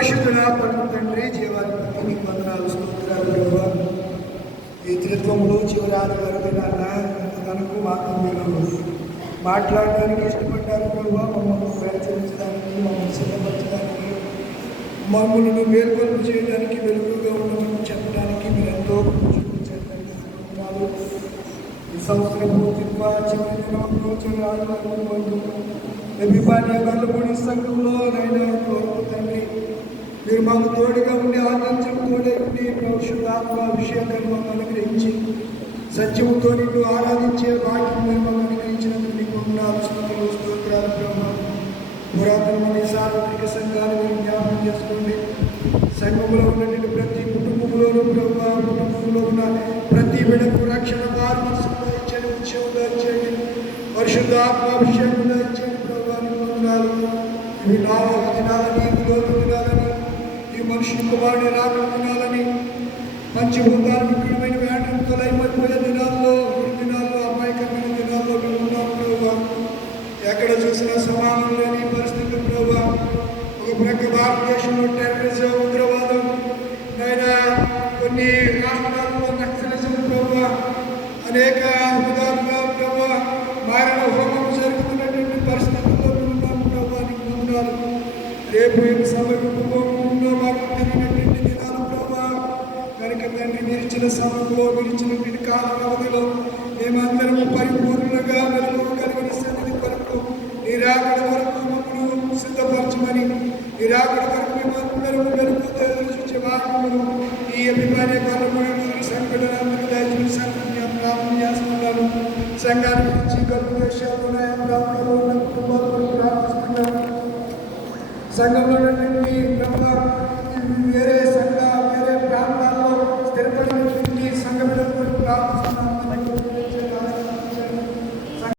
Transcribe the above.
పరిశుద్ధుల పడుకు తండ్రి జీవానికి నీకు వందనాలు స్తోత్రాలు ఈ త్రిత్వంలో చివరాది వరకు నాన్న తనకు మాకు మీరు మాట్లాడడానికి ఇష్టపడ్డారు ప్రభావ మమ్మల్ని ప్రయత్నించడానికి మమ్మల్ని సిద్ధపరచడానికి మమ్మల్ని మేల్కొల్పు చేయడానికి వెలుగుగా ఉండమని చెప్పడానికి మీరు ఎంతో చూపించారు ఈ సంవత్సరం పూర్తిగా చివరి దినంలో చివరి ఆదివారం ముందు ఎబిపాని గల్లపూడి సంఘంలో నైనా మాకు తోడుగా ఉండి ఆనందం తోడే ఉండి పరిశుద్ధాత్మ అభిషేకాన్ని మాకు అనుగ్రహించి సత్యముతో నిన్ను ఆరాధించే వాక్యం మీరు మాకు అనుగ్రహించినందుకు నీకు ఉన్నాను స్తుతులు స్తోత్రాలు బ్రహ్మ పురాతనమైన సార్వత్రిక సంఘాలు మీరు జ్ఞాపకం చేసుకోండి. సంఘంలో ఉన్నటువంటి ప్రతి కుటుంబంలోనూ బ్రహ్మ కుటుంబంలో ఉన్న ప్రతి బిడకు రక్షణ మార్మస్సులో ఇచ్చేది ఉద్యోగంగా ఇచ్చేది పరిశుద్ధాత్మ అభిషేకంగా ఇచ్చేది ప్రభావాన్ని వందనాలు. ఇవి నా దినాలని లోతు దినాలని ఈ మనిషి కుమారుని తినాలని మంచి పంచభూతాలకు విలువైన వేటంతో అయిపోయిన దినాల్లో ఈ దినాల్లో అమాయకమైన దినాల్లో మేము ఉన్నాం ప్రభావ. ఎక్కడ చూసినా సమానం లేని పరిస్థితి ప్రభావ. ఒక ప్రక్క భారతదేశంలో టెర్రరిజం ఉగ్రవాదం నైనా కొన్ని రాష్ట్రాల్లో నక్సలిజం ప్రభావ. అనేక విధాలుగా ప్రభావ మారణ హోమం జరుగుతున్నటువంటి పరిస్థితుల్లో ఉన్నాం ప్రభావ. నీకు వందనాలు. రేపు ఈ సభకు సమయంలో కాల వ్యవధిలో మేమందరము పరిపూర్ణంగా వెలుగు కలిగిన సన్నిధి కొరకు నిరాకడ వరకు మమ్మల్ని సిద్ధపరచమని నిరాకడ వరకు మేమందరము వెలుగు చూసే మార్గమును ఈ అభిమాన పరముడు సంఘటన సంఘం ప్రారంభం చేస్తున్నాను సంఘాన్ని గురించి గర్భ దేశాలు కుటుంబాల గురించి ప్రార్థిస్తున్నాను సంఘంలో వేరే సంఘ